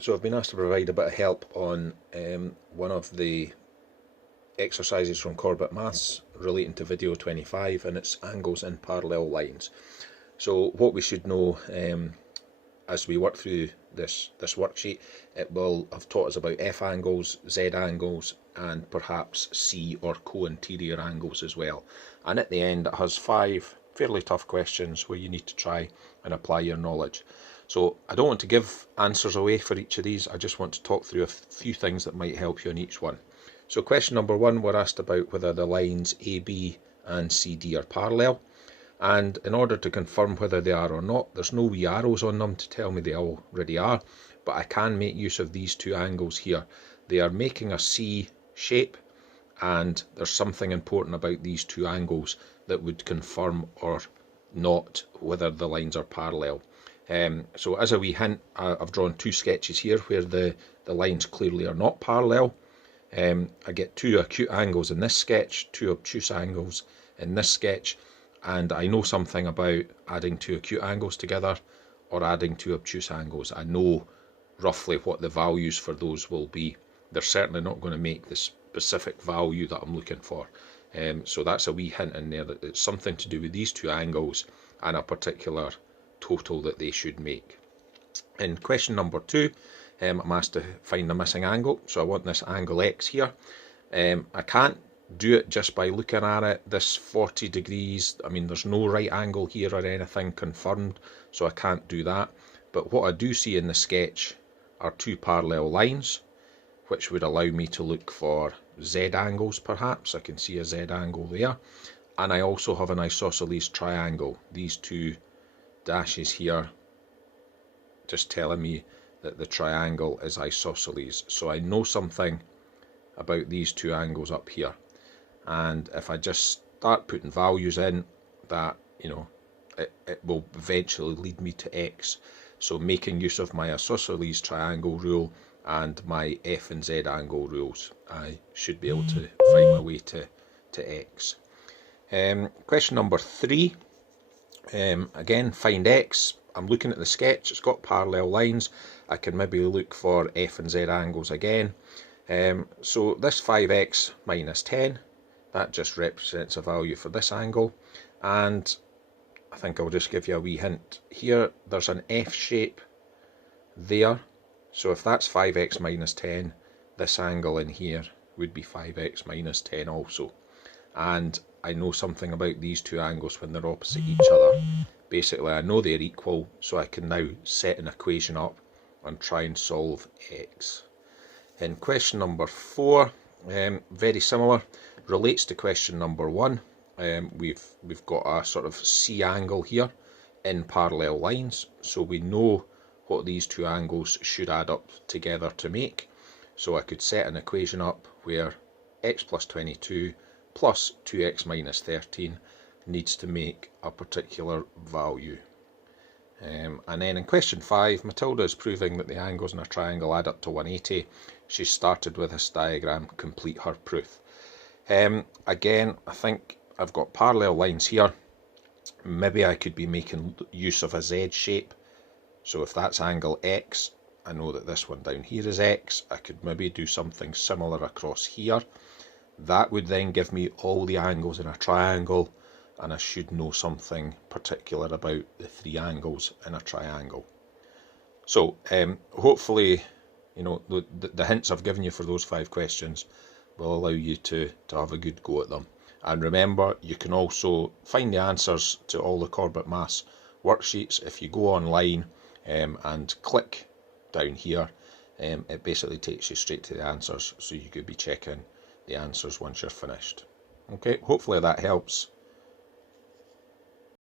So I've been asked to provide a bit of help on one of the exercises from Corbett Maths relating to video 25, and it's angles in parallel lines. So what we should know as we work through this worksheet, it will have taught us about F angles, Z angles, and perhaps C or co-interior angles as well. And at the end it has 5 fairly tough questions where you need to try and apply your knowledge. So I don't want to give answers away for each of these, I just want to talk through a few things that might help you on each one. So question number 1, we're asked about whether the lines AB and CD are parallel. And in order to confirm whether they are or not, there's no wee arrows on them to tell me they already are, but I can make use of these two angles here. They are making a C shape, and there's something important about these two angles that would confirm or not whether the lines are parallel. So as a wee hint, I've drawn 2 sketches here where the lines clearly are not parallel. I get 2 acute angles in this sketch, 2 obtuse angles in this sketch, and I know something about adding 2 acute angles together or adding 2 obtuse angles. I know roughly what the values for those will be. They're certainly not going to make the specific value that I'm looking for. So that's a wee hint in there that it's something to do with these 2 angles and a particular total that they should make. In question number 2, I'm asked to find the missing angle, so I want this angle X here. I can't do it just by looking at it. This 40 degrees, I mean there's no right angle here or anything confirmed, so I can't do that. But what I do see in the sketch are 2 parallel lines, which would allow me to look for Z angles perhaps. I can see a Z angle there, and I also have an isosceles triangle. These 2 dashes here just telling me that the triangle is isosceles. So I know something about these 2 angles up here, and if I just start putting values in, that, you know, it will eventually lead me to X. So making use of my isosceles triangle rule and my F and Z angle rules, I should be able to find my way to X. Question number 3, again, find X. I'm looking at the sketch, it's got parallel lines. I can maybe look for F and Z angles again. So this 5x minus 10, that just represents a value for this angle, and I think I'll just give you a wee hint here. There's an F shape there, so if that's 5x minus 10, this angle in here would be 5x minus 10 also. And I know something about these 2 angles when they're opposite each other. Basically I know they're equal, so I can now set an equation up and try and solve X. In question number 4, very similar, relates to question number 1. We've got a sort of C angle here in parallel lines, so we know what these 2 angles should add up together to make. So I could set an equation up where x plus 22 plus 2x minus 13 needs to make a particular value. And then in question 5, Matilda is proving that the angles in a triangle add up to 180. She started with this diagram, complete her proof. Again, I think I've got parallel lines here. Maybe I could be making use of a Z shape. So if that's angle X, I know that this one down here is X. I could maybe do something similar across here. That would then give me all the angles in a triangle, and I should know something particular about the 3 angles in a triangle. So hopefully, you know, the hints I've given you for those 5 questions will allow you to have a good go at them. And remember, you can also find the answers to all the Corbett Maths worksheets if you go online and click down here. It basically takes you straight to the answers, so you could be checking the answers once you're finished. Okay, hopefully that helps.